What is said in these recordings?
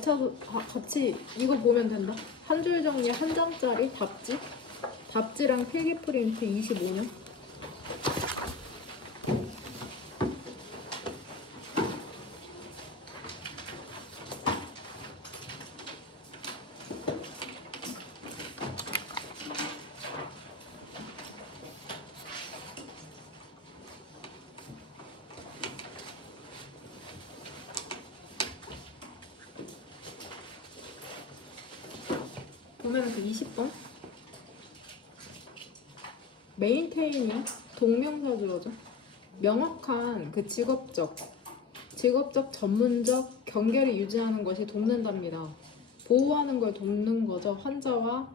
같이 이거 보면 된다. 한 줄 정리 한 장짜리 답지. 답지랑 필기 프린트 25년. 보면 그 20번 메인테인이 동명사 주어죠. 명확한 그 직업적 전문적 경계를 유지하는 것이 돕는답니다. 보호하는 걸 돕는 거죠. 환자와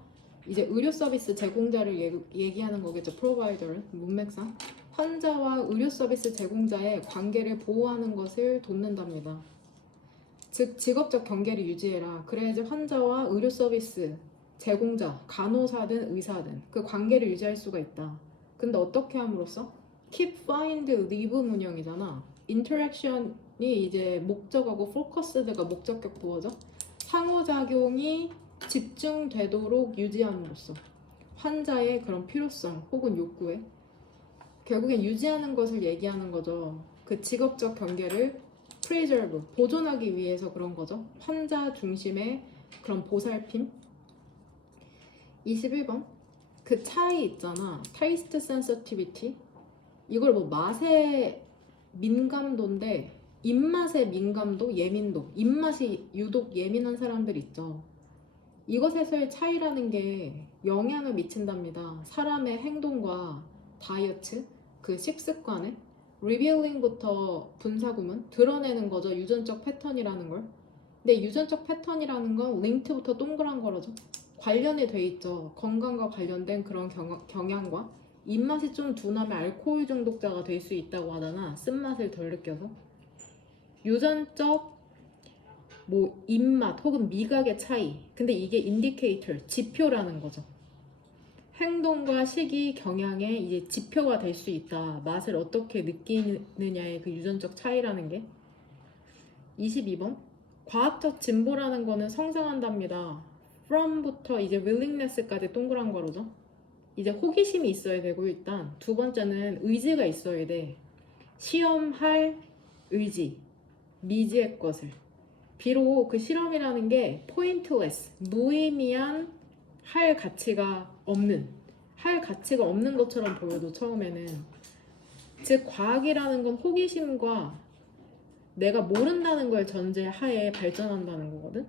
이제 의료 서비스 제공자를 얘기하는 거겠죠. 프로바이더는 문맥상 환자와 의료 서비스 제공자의 관계를 보호하는 것을 돕는답니다. 즉 직업적 경계를 유지해라. 그래야지 환자와 의료 서비스 제공자, 간호사든 의사든 그 관계를 유지할 수가 있다. 근데 어떻게 함으로써? keep, find, live 문형이잖아. interaction이 이제 목적어고 focused가 목적격 부어죠. 상호작용이 집중되도록 유지함으로써 환자의 그런 필요성 혹은 욕구에 결국엔 유지하는 것을 얘기하는 거죠. 그 직업적 경계를 preserve, 보존하기 위해서 그런 거죠. 환자 중심의 그런 보살핌. 21번 그 차이 있잖아. taste sensitivity. 이걸 뭐 맛의 민감도인데 입맛의 민감도, 예민도. 입맛이 유독 예민한 사람들 있죠. 이것에서의 차이라는 게 영향을 미친답니다. 사람의 행동과 다이어트, 그 식습관에 리빌링부터 분사구문 드러내는 거죠. 유전적 패턴이라는 걸. 근데 유전적 패턴이라는 건 링크부터 동그란 거라죠. 관련이 돼 있죠. 건강과 관련된 그런 경향과 입맛이 좀 둔하면 알코올 중독자가 될 수 있다고 하잖아. 쓴맛을 덜 느껴서. 유전적 뭐 입맛 혹은 미각의 차이. 근데 이게 인디케이터, 지표라는 거죠. 행동과 식이 경향의 이제 지표가 될 수 있다. 맛을 어떻게 느끼느냐의 그 유전적 차이라는 게. 22번 과학적 진보라는 거는 성장한답니다. from부터 이제 willingness까지 동그란 거로죠. 이제 호기심이 있어야 되고 일단 두 번째는 의지가 있어야 돼. 시험할 의지, 미지의 것을. 비록 그 실험이라는 게 pointless, 무의미한 할 가치가 없는 것처럼 보여도 처음에는 즉 과학이라는 건 호기심과 내가 모른다는 걸 전제하에 발전한다는 거거든.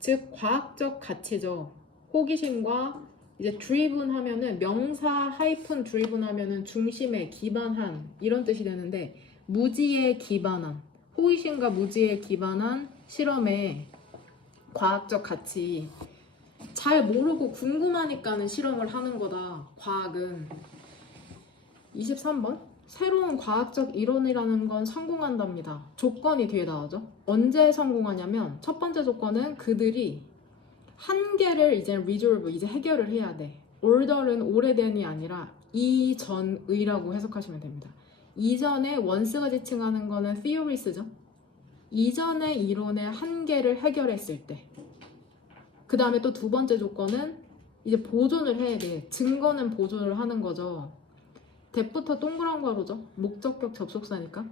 즉 과학적 가치죠. 호기심과 이제 driven 하면은 명사 하이픈 driven 하면은 중심에 기반한 이런 뜻이 되는데 무지에 기반한 호기심과 무지에 기반한 실험의 과학적 가치. 잘 모르고 궁금하니까는 실험을 하는 거다. 과학은. 23번 새로운 과학적 이론이라는 건 성공한답니다. 조건이 뒤에 나오죠. 언제 성공하냐면 첫 번째 조건은 그들이 한계를 이제 resolve, 이제 해결을 해야 돼. order는 오래된이 아니라 이전의라고 해석하시면 됩니다. 이전에 원스가 지칭하는 거는 theories죠. 이전의 이론의 한계를 해결했을 때. 그 다음에 또 두 번째 조건은 이제 보존을 해야 돼. 증거는 보존을 하는 거죠. 대부터 동그란 가로죠. 목적격 접속사니까.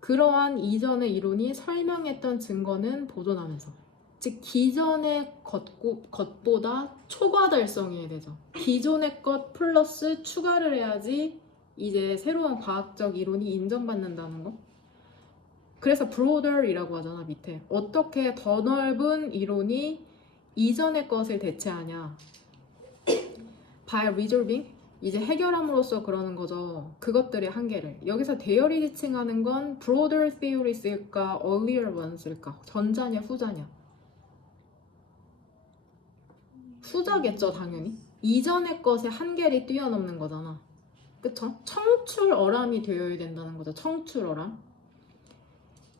그러한 이전의 이론이 설명했던 증거는 보존하면서. 즉 기존의 것보다 초과 달성해야 되죠. 기존의 것 플러스 추가를 해야지 이제 새로운 과학적 이론이 인정받는다는 거. 그래서 broader이라고 하잖아. 밑에 어떻게 더 넓은 이론이 이전의 것을 대체하냐. by resolving 이제 해결함으로써 그러는 거죠. 그것들의 한계를. 여기서 대열이 지칭하는 건 broader theories일까 earlier ones일까? 전자냐 후자냐? 후자겠죠 당연히. 이전의 것의 한계를 뛰어넘는 거잖아. 그쵸? 청출어람이 되어야 된다는 거죠. 청출어람.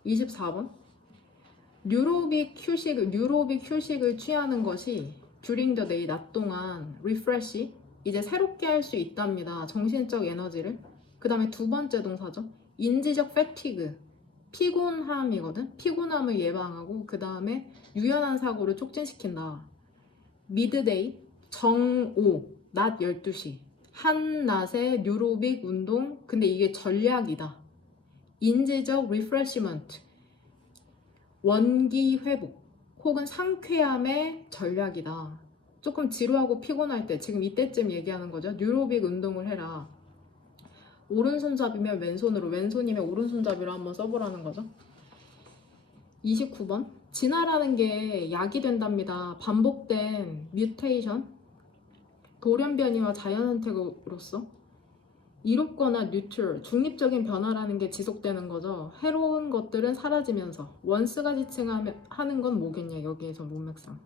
24번 뉴로빅 휴식을 취하는 것이 during the day, 낮 동안 refresh, 이제 새롭게 할 수 있답니다. 정신적 에너지를. 그 다음에 두 번째 동사죠. 인지적 fatigue, 피곤함이거든. 피곤함을 예방하고 그 다음에 유연한 사고를 촉진시킨다. 미드데이, 정오, 낮 12시. 한낮에 뉴로빅 운동. 근데 이게 전략이다. 인지적 리프레시먼트, 원기 회복 혹은 상쾌함의 전략이다. 조금 지루하고 피곤할 때, 지금 이때쯤 얘기하는 거죠. 뉴로빅 운동을 해라. 오른손잡이면 왼손으로, 왼손이면 오른손잡이로 한번 써보라는 거죠. 29번. 진화라는 게 약이 된답니다. 반복된 뮤테이션, 돌연변이와 자연선택으로서 이롭거나 뉴트럴, 중립적인 변화라는 게 지속되는 거죠. 해로운 것들은 사라지면서. 원스가 지칭하는 건 뭐겠냐, 여기에서 문맥상.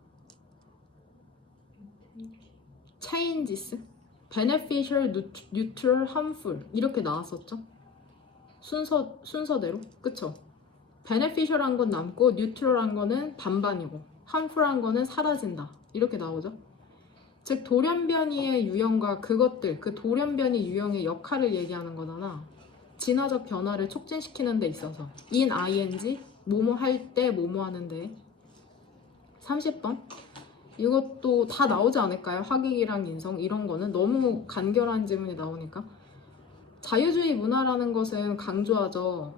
changes, beneficial, neutral, harmful 이렇게 나왔었죠. 순서대로, 그쵸? beneficial한 건 남고 neutral한 거는 반반이고 harmful한 거는 사라진다 이렇게 나오죠. 즉 돌연변이의 유형과 그것들, 그 돌연변이 유형의 역할을 얘기하는 거잖아. 진화적 변화를 촉진시키는 데 있어서 in ing, 뭐뭐 할 때 뭐뭐 하는데. 30번. 이것도 다 나오지 않을까요? 학익이랑 인성 이런 거는 너무 간결한 질문이 나오니까. 자유주의 문화라는 것은 강조하죠.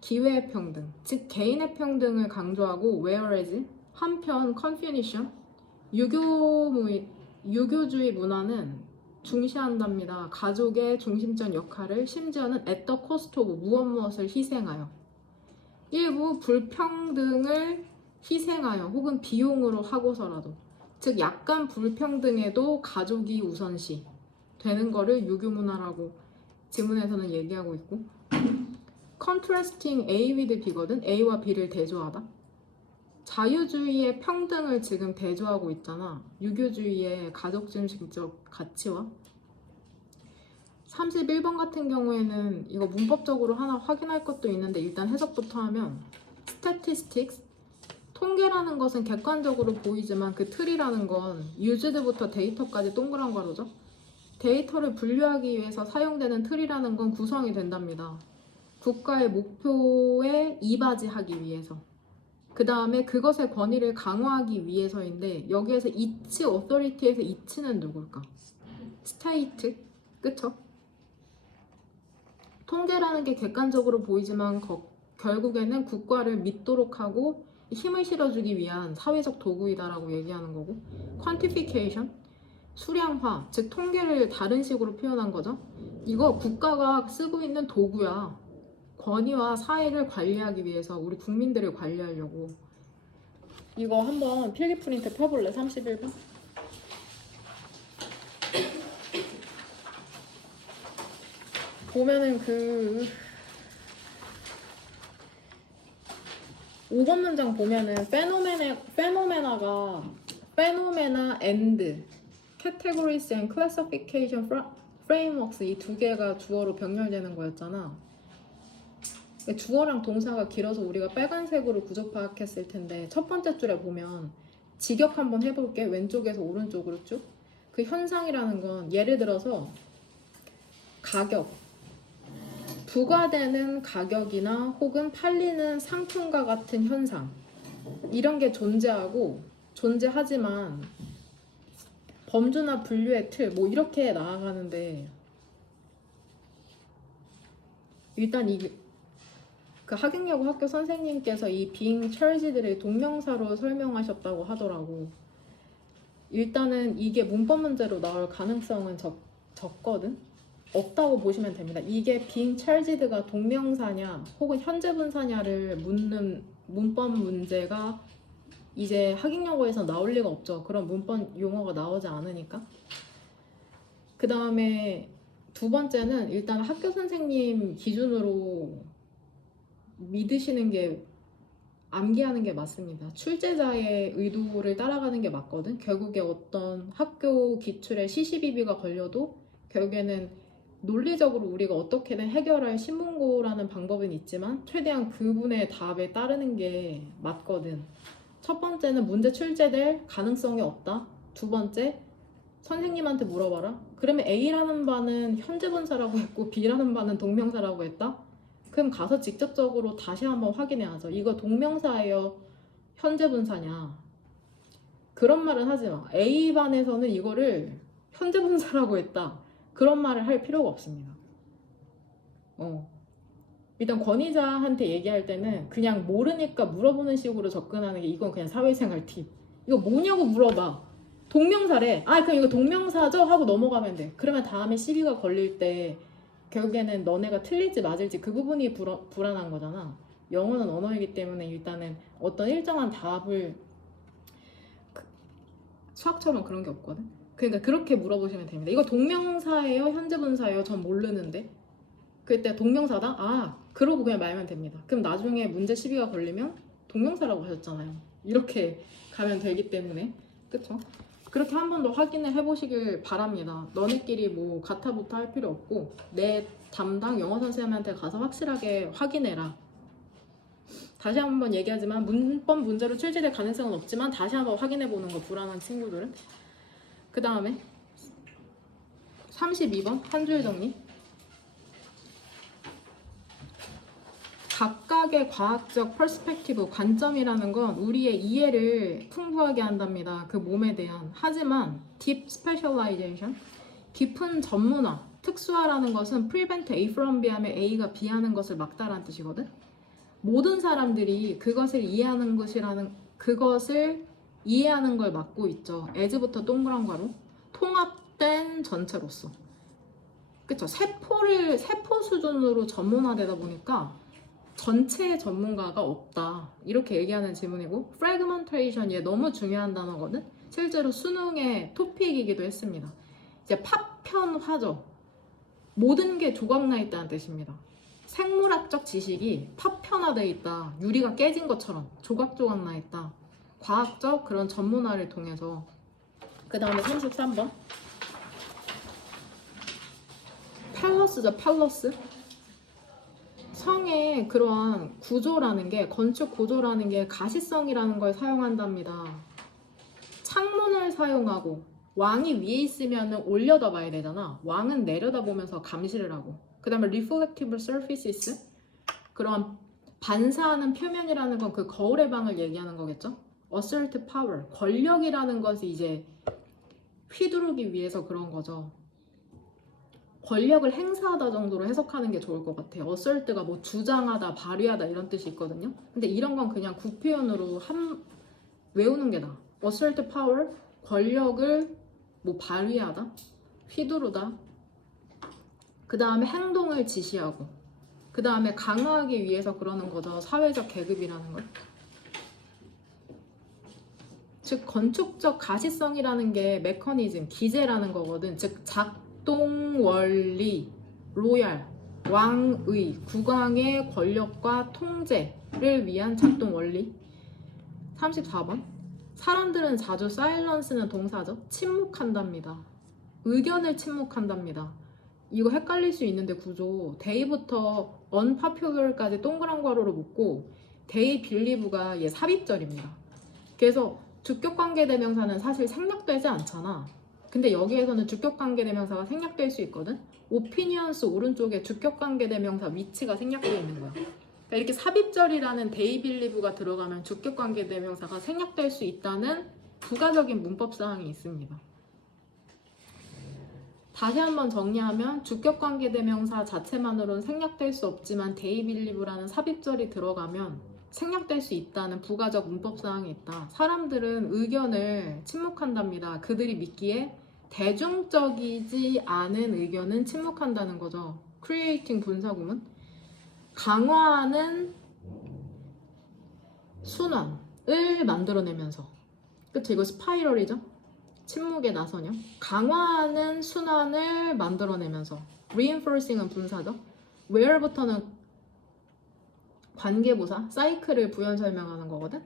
기회의 평등, 즉 개인의 평등을 강조하고 whereas 한편 컨퓨니션, 유교주의 문화는 중시한답니다. 가족의 중심적 역할을, 심지어는 at the cost of 무엇을 희생하여, 일부 불평등을 희생하여 혹은 비용으로 하고서라도, 즉 약간 불평등에도 가족이 우선시 되는 거를 유교문화라고 지문에서는 얘기하고 있고, contrasting A with B거든. A와 B를 대조하다. 자유주의의 평등을 지금 대조하고 있잖아. 유교주의의 가족중심적 가치와. 31번 같은 경우에는 이거 문법적으로 하나 확인할 것도 있는데 일단 해석부터 하면, statistics, 통계라는 것은 객관적으로 보이지만 그 틀이라는 건 used부터 데이터까지 동그란 괄호죠. 데이터를 분류하기 위해서 사용되는 틀이라는 건 구성이 된답니다. 국가의 목표에 이바지하기 위해서, 그 다음에 그것의 권위를 강화하기 위해서인데, 여기에서 이치, authority에서 이치는 누굴까? 스테이트, 그쵸? 통계라는 게 객관적으로 보이지만 결국에는 국가를 믿도록 하고 힘을 실어주기 위한 사회적 도구이다라고 얘기하는 거고, quantification, 수량화, 즉 통계를 다른 식으로 표현한 거죠. 이거 국가가 쓰고 있는 도구야. 권위와 사회를 관리하기 위해서, 우리 국민들을 관리하려고. 이거 한번 필기 프린트 펴볼래? 31번. 보면은 그 5번 문장 보면은 페노메나 and categories and classification frameworks, 이 두 개가 주어로 병렬되는 거였잖아. 주어랑 동사가 길어서 우리가 빨간색으로 구조 파악했을 텐데, 첫 번째 줄에 보면 직역 한번 해볼게. 왼쪽에서 오른쪽으로 쭉. 그 현상이라는 건 예를 들어서 가격, 부과되는 가격이나 혹은 팔리는 상품과 같은 현상, 이런 게 존재하지만 범주나 분류의 틀 뭐 이렇게 나아가는데, 일단 그 하객여고 학교 선생님께서 이 being charged를 동명사로 설명하셨다고 하더라고. 일단은 이게 문법 문제로 나올 가능성은 적거든? 없다고 보시면 됩니다. 이게 being charged가 동명사냐 혹은 현재 분사냐를 묻는 문법 문제가 이제 하객여고에서 나올 리가 없죠. 그런 문법 용어가 나오지 않으니까. 그 다음에 두 번째는 일단 학교 선생님 기준으로 믿으시는 게, 암기하는 게 맞습니다. 출제자의 의도를 따라가는 게 맞거든. 결국에 어떤 학교 기출에 시시비비가 걸려도 결국에는 논리적으로 우리가 어떻게든 해결할 신문고라는 방법은 있지만 최대한 그분의 답에 따르는 게 맞거든. 첫 번째는 문제 출제될 가능성이 없다. 두 번째, 선생님한테 물어봐라. 그러면 A라는 바는 현재 분사라고 했고 B라는 바는 동명사라고 했다. 그럼 가서 직접적으로 다시 한번 확인해야죠. 이거 동명사예요? 현재 분사냐? 그런 말은 하지 마. A반에서는 이거를 현재 분사라고 했다. 그런 말을 할 필요가 없습니다. 일단 권위자한테 얘기할 때는 그냥 모르니까 물어보는 식으로 접근하는 게 이건 그냥 사회생활 팁. 이거 뭐냐고 물어봐. 동명사래. 아, 그럼 이거 동명사죠? 하고 넘어가면 돼. 그러면 다음에 시비가 걸릴 때 결국에는 너네가 틀릴지 맞을지 그 부분이 불안한 거잖아. 영어는 언어이기 때문에 일단은 어떤 일정한 답을 수학처럼 그런 게 없거든. 그러니까 그렇게 물어보시면 됩니다. 이거 동명사예요? 현재 분사예요? 전 모르는데. 그때 동명사다? 아, 그러고 그냥 말면 됩니다. 그럼 나중에 문제 시비가 걸리면 동명사라고 하셨잖아요. 이렇게 가면 되기 때문에. 그쵸? 그렇게 한 번 더 확인을 해보시길 바랍니다. 너네끼리 뭐 가타부타 할 필요 없고 내 담당 영어 선생님한테 가서 확실하게 확인해라. 다시 한번 얘기하지만 문법 문제로 출제될 가능성은 없지만 다시 한번 확인해보는 거 불안한 친구들은. 그 다음에 32번 한 줄 정리. 각각의 과학적 퍼스펙티브, 관점이라는 건 우리의 이해를 풍부하게 한답니다. 그 몸에 대한. 하지만 deep specialization, 깊은 전문화, 특수화라는 것은 prevent A from B하면 A가 B하는 것을 막다라는 뜻이거든. 모든 사람들이 그것을 이해하는 걸 막고 있죠. as부터 동그란 괄호, 통합된 전체로서. 그쵸? 세포 수준으로 전문화되다 보니까 전체의 전문가가 없다. 이렇게 얘기하는 질문이고, fragmentation, 얘 너무 중요한 단어거든. 실제로 수능의 토픽이기도 했습니다. 이제 파편화죠. 모든 게 조각나 있다는 뜻입니다. 생물학적 지식이 파편화되어 있다. 유리가 깨진 것처럼 조각조각 나 있다. 과학적 그런 전문화를 통해서. 그 다음에 33번. 팔러스죠, 팔러스. 성의 그러한 구조라는 게, 건축 구조라는 게 가시성이라는 걸 사용한답니다. 창문을 사용하고 왕이 위에 있으면 올려다 봐야 되잖아. 왕은 내려다 보면서 감시를 하고. 그 다음에 reflective surfaces, 그러한 반사하는 표면이라는 건 그 거울의 방을 얘기하는 거겠죠. assert power, 권력이라는 것이 이제 휘두르기 위해서 그런 거죠. 권력을 행사하다 정도로 해석하는 게 좋을 것 같아요. assert가 뭐 주장하다, 발휘하다 이런 뜻이 있거든요. 근데 이런 건 그냥 구표현으로 외우는 게 나아. assert power, 권력을 뭐 발휘하다, 휘두르다. 그 다음에 행동을 지시하고. 그 다음에 강화하기 위해서 그러는 거죠. 사회적 계급이라는 걸. 즉 건축적 가시성이라는 게 메커니즘, 기제라는 거거든. 즉 작동 원리, 로얄, 왕의, 국왕의 권력과 통제를 위한 작동 원리. 34번. 사람들은 자주 사일런스는 동사죠. 침묵한답니다. 의견을 침묵한답니다. 이거 헷갈릴 수 있는데 구조. 데이부터 unpopular까지 동그란 괄호로 묶고 데이 빌리브가 얘 삽입절입니다. 그래서 주격관계대명사는 사실 생략되지 않잖아. 근데 여기에서는 주격관계대명사가 생략될 수 있거든. opinions 오른쪽에 주격관계대명사 위치가 생략되어 있는 거야. 그러니까 이렇게 삽입절이라는 they believe가 들어가면 주격관계대명사가 생략될 수 있다는 부가적인 문법사항이 있습니다. 다시 한번 정리하면 주격관계대명사 자체만으로는 생략될 수 없지만 they believe라는 삽입절이 들어가면 생략될 수 있다는 부가적 문법사항이 있다. 사람들은 의견을 침묵한답니다. 그들이 믿기에 대중적이지 않은 의견은 침묵한다는 거죠. creating 분사구문. 강화하는 순환을 만들어내면서. 그쵸? 이거 스파이럴이죠? 침묵의 나선형. 강화하는 순환을 만들어내면서. reinforcing은 분사죠. where부터는 관계부사, 사이클을 부연 설명하는 거거든.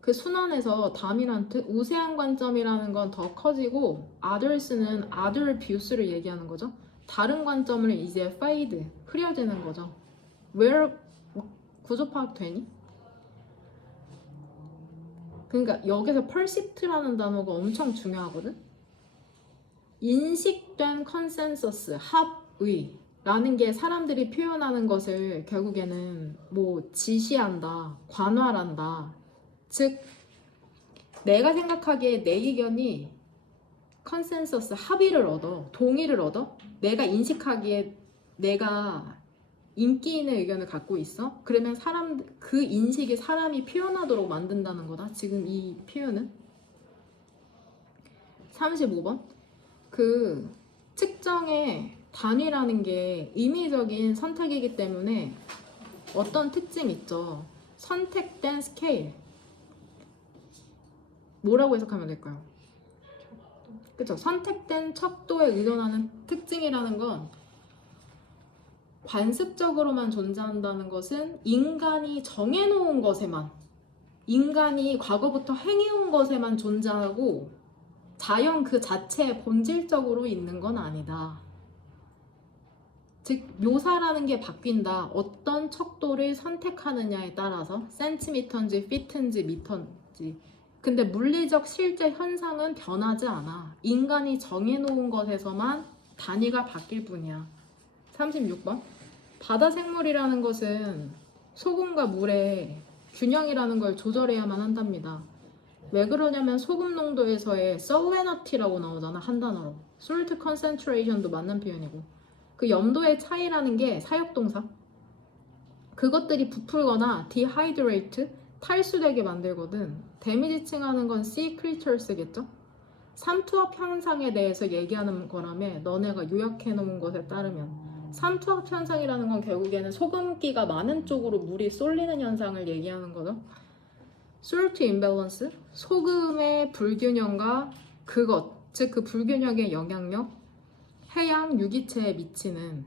그 순환에서 다미란트, 우세한 관점이라는 건 더 커지고 others는 other views를 얘기하는 거죠. 다른 관점을 이제 fade, 흐려지는 거죠. where 구조 파악 되니? 그러니까 여기서 percept라는 단어가 엄청 중요하거든. 인식된 컨센서스, 합의, 라는 게 사람들이 표현하는 것을 결국에는 뭐 지시한다, 관할한다. 즉 내가 생각하기에 내 의견이 컨센서스, 합의를 얻어, 동의를 얻어. 내가 인식하기에 내가 인기 있는 의견을 갖고 있어. 그러면 그 인식이 사람이 표현하도록 만든다는 거다. 지금 이 표현은 35번 그 측정의 단위라는 게 임의적인 선택이기 때문에 어떤 특징 있죠. 선택된 스케일. 뭐라고 해석하면 될까요? 그쵸? 선택된 척도에 의존하는 특징이라는 건 관습적으로만 존재한다는 것은 인간이 정해놓은 것에만, 인간이 과거부터 행해온 것에만 존재하고 자연 그 자체에 본질적으로 있는 건 아니다. 즉 묘사라는 게 바뀐다. 어떤 척도를 선택하느냐에 따라서 센티미터인지 피트인지 미터인지. 근데 물리적 실제 현상은 변하지 않아. 인간이 정해놓은 것에서만 단위가 바뀔 뿐이야. 36번 바다 생물이라는 것은 소금과 물의 균형이라는 걸 조절해야만 한답니다. 왜 그러냐면 소금 농도에서의 salinity라고 나오잖아. 한 단어로. salt concentration도 맞는 표현이고 그 염도의 차이라는 게 사역동사. 그것들이 부풀거나 dehydrate, 탈수되게 만들거든. 데미지칭하는 건 sea creatures겠죠? 삼투압 현상에 대해서 얘기하는 거라며 너네가 요약해 놓은 것에 따르면 삼투압 현상이라는 건 결국에는 소금기가 많은 쪽으로 물이 쏠리는 현상을 얘기하는 거죠. salt imbalance, 소금의 불균형과 그것, 즉 그 불균형의 영향력, 해양 유기체에 미치는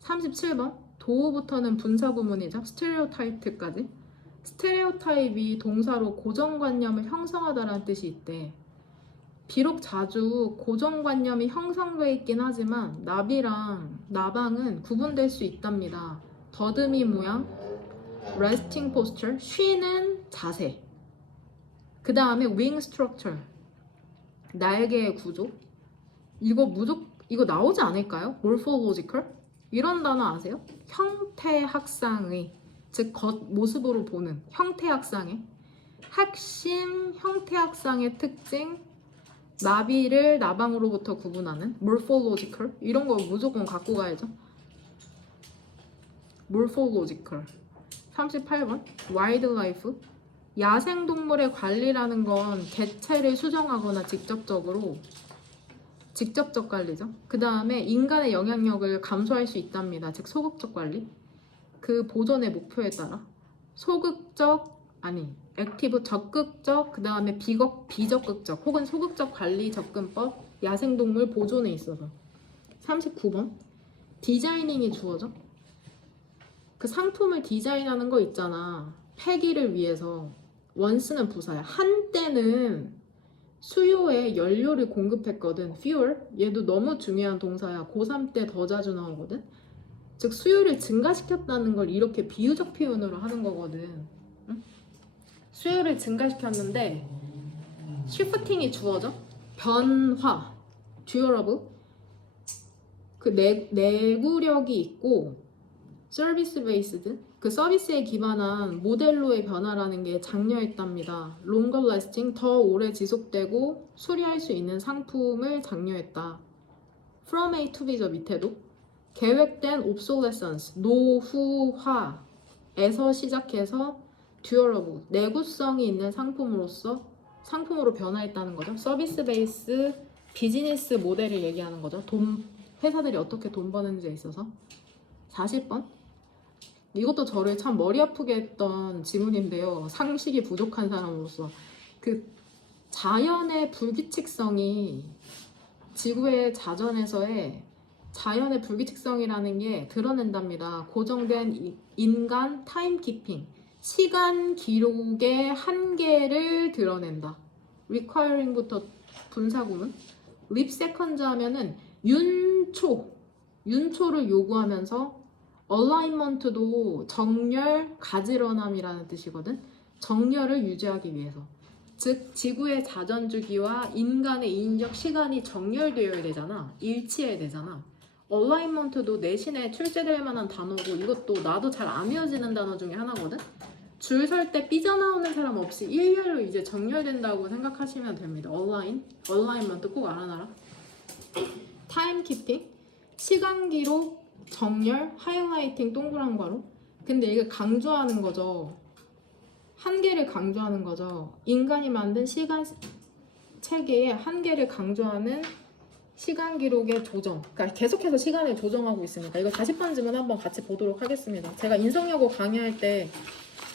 37번 도우부터는 분사 구문이죠. 스테레오타입까지. 스테레오타입이 동사로 고정관념을 형성하다라는 뜻이 있대. 비록 자주 고정관념이 형성돼 있긴 하지만 나비랑 나방은 구분될 수 있답니다. 더듬이 모양, resting posture, 쉬는 자세. 그 다음에 wing structure, 날개의 구조. 이거 나오지 않을까요? morphological? 이런 단어 아세요? 형태학상의, 즉 겉모습으로 보는 형태학상의 핵심 형태학상의 특징, 나비를 나방으로부터 구분하는 morphological. 이런 거 무조건 갖고 가야죠. morphological. 38번 wildlife, 야생동물의 관리라는 건 개체를 수정하거나 직접적 관리죠. 그 다음에 인간의 영향력을 감소할 수 있답니다. 즉 소극적 관리. 그 보존의 목표에 따라 액티브 적극적, 그 다음에 비적극적 혹은 소극적 관리 접근법, 야생동물 보존에 있어서. 39번 디자이닝이 주어져. 그 상품을 디자인하는 거 있잖아. 패기를 위해서. 원스는 부사야. 한때는 수요에 연료를 공급했거든. fuel. 얘도 너무 중요한 동사야. 고3 때 더 자주 나오거든. 즉 수요를 증가시켰다는 걸 이렇게 비유적 표현으로 하는 거거든. 응? 수요를 증가시켰는데 시프팅이 주어져. 변화, durable. 그 내구력이 있고 서비스 베이스드, 그 서비스에 기반한 모델로의 변화라는 게 장려했답니다. longer lasting, 더 오래 지속되고 수리할 수 있는 상품을 장려했다. from A to B죠. 밑에도 계획된 obsolescence, 노후화에서 시작해서 durable, 내구성이 있는 상품으로 변화했다는 거죠. 서비스 베이스 비즈니스 모델을 얘기하는 거죠. 회사들이 어떻게 돈 버는지에 있어서. 40번 이것도 저를 참 머리 아프게 했던 지문인데요. 상식이 부족한 사람으로서 그 자연의 불규칙성이 지구의 자전에서의 자연의 불규칙성이라는 게 드러낸답니다. 고정된 인간 타임키핑, 시간 기록의 한계를 드러낸다. requiring부터 분사구문. 립 세컨즈 하면은 윤초를 요구하면서 alignment도 정렬, 가지런함이라는 뜻이거든. 정렬을 유지하기 위해서. 즉 지구의 자전주기와 인간의 인적 시간이 정렬되어야 되잖아. 일치해야 되잖아. 얼라이먼트도 내신에 출제될 만한 단어고 이것도 나도 잘 안 외워지는 단어 중에 하나거든. 줄 설 때 삐져나오는 사람 없이 일렬로 이제 정렬된다고 생각하시면 됩니다. 얼라인먼트 꼭 알아놔라. 타임키핑, 시간 기록, 정렬, 하이라이팅, 동그란 괄호. 근데 이게 강조하는 거죠. 한계를 강조하는 거죠. 인간이 만든 시간 체계의 한계를 강조하는 시간 기록의 조정. 그러니까 계속해서 시간을 조정하고 있으니까 이거 40번 지문 한번 같이 보도록 하겠습니다. 제가 인성여고 강의할 때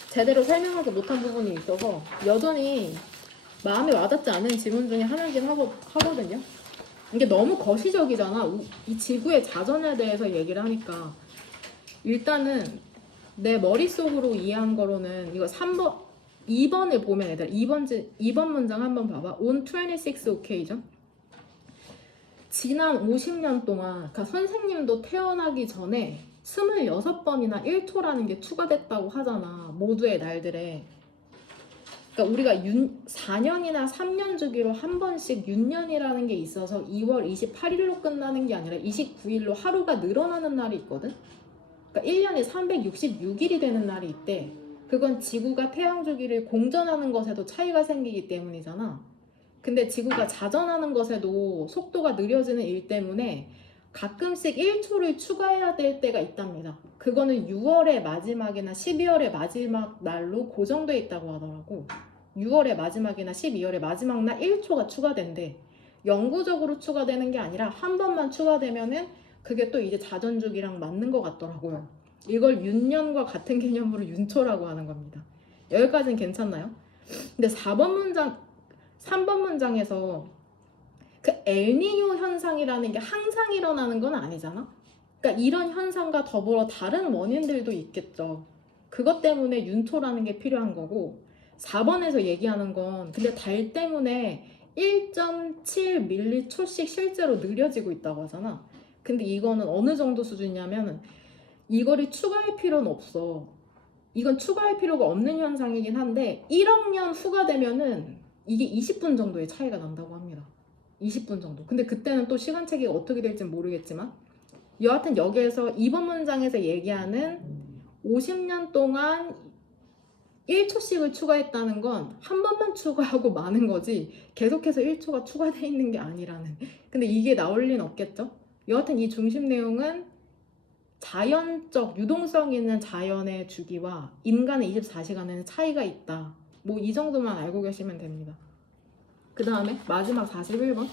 제대로 설명하지 못한 부분이 있어서 여전히 마음에 와닿지 않은 지문 중에 하나긴 하거든요. 이게 너무 거시적이잖아. 이 지구의 자전에 대해서 얘기를 하니까 일단은 내 머릿속으로 이해한 거로는 이거 3번 2번을 보면 얘들아 2번 문장 한번 봐봐. On 26 occasion 지난 50년 동안 그러니까 선생님도 태어나기 전에 26번이나 1초라는 게 추가됐다고 하잖아. 모두의 날들에. 그러니까 우리가 4년이나 3년 주기로 한 번씩 윤년이라는 게 있어서 2월 28일로 끝나는 게 아니라 29일로 하루가 늘어나는 날이 있거든. 그러니까 1년에 366일이 되는 날이 있대. 그건 지구가 태양 주기를 공전하는 것에도 차이가 생기기 때문이잖아. 근데 지구가 자전하는 것에도 속도가 느려지는 일 때문에 가끔씩 1초를 추가해야 될 때가 있답니다. 그거는 6월의 마지막이나 12월의 마지막 날로 고정돼 있다고 하더라고. 6월의 마지막이나 12월의 마지막 날 1초가 추가된대. 영구적으로 추가되는 게 아니라 한 번만 추가되면은 그게 또 이제 자전주기랑 맞는 것 같더라고요. 이걸 윤년과 같은 개념으로 윤초라고 하는 겁니다. 여기까지는 괜찮나요? 근데 3번 문장에서 그 엘니뇨 현상이라는 게 항상 일어나는 건 아니잖아. 그러니까 이런 현상과 더불어 다른 원인들도 있겠죠. 그것 때문에 윤초라는 게 필요한 거고 4번에서 얘기하는 건 근데 달 때문에 1.7mC씩 실제로 느려지고 있다고 하잖아. 근데 이거는 어느 정도 수준이냐면 이거를 추가할 필요는 없어. 이건 추가할 필요가 없는 현상이긴 한데 1억 년 후가 되면은 이게 20분 정도의 차이가 난다고 합니다. 20분 정도. 근데 그때는 또 시간체계가 어떻게 될지 모르겠지만 여하튼 여기에서 2번 문장에서 얘기하는 50년 동안 1초씩을 추가했다는 건 한 번만 추가하고 마는 거지 계속해서 1초가 추가되어 있는 게 아니라는. 근데 이게 나올 리는 없겠죠? 여하튼 이 중심 내용은 자연적 유동성 있는 자연의 주기와 인간의 24시간에는 차이가 있다. 뭐 이 정도만 알고 계시면 됩니다. 그 다음에 마지막 41번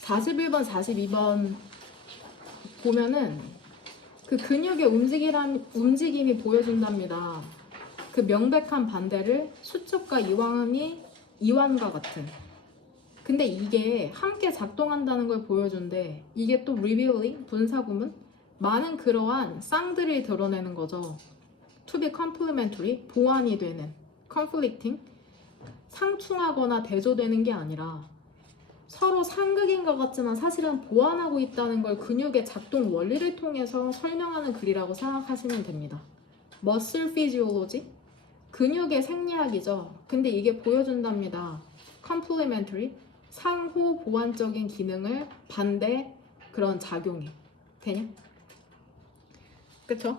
42번 보면은 그 근육의 움직임이 보여준답니다. 그 명백한 반대를 수축과 이완과 같은. 근데 이게 함께 작동한다는 걸 보여준대. 이게 또 revealing, 분사구문? 많은 그러한 쌍들을 드러내는 거죠. to be complementary, 보완이 되는. conflicting, 상충하거나 대조되는 게 아니라 서로 상극인 것 같지만 사실은 보완하고 있다는 걸 근육의 작동 원리를 통해서 설명하는 글이라고 생각하시면 됩니다. muscle physiology, 근육의 생리학이죠. 근데 이게 보여준답니다. complementary, 상호 보완적인 기능을 반대 그런 작용이 되냐? 그쵸?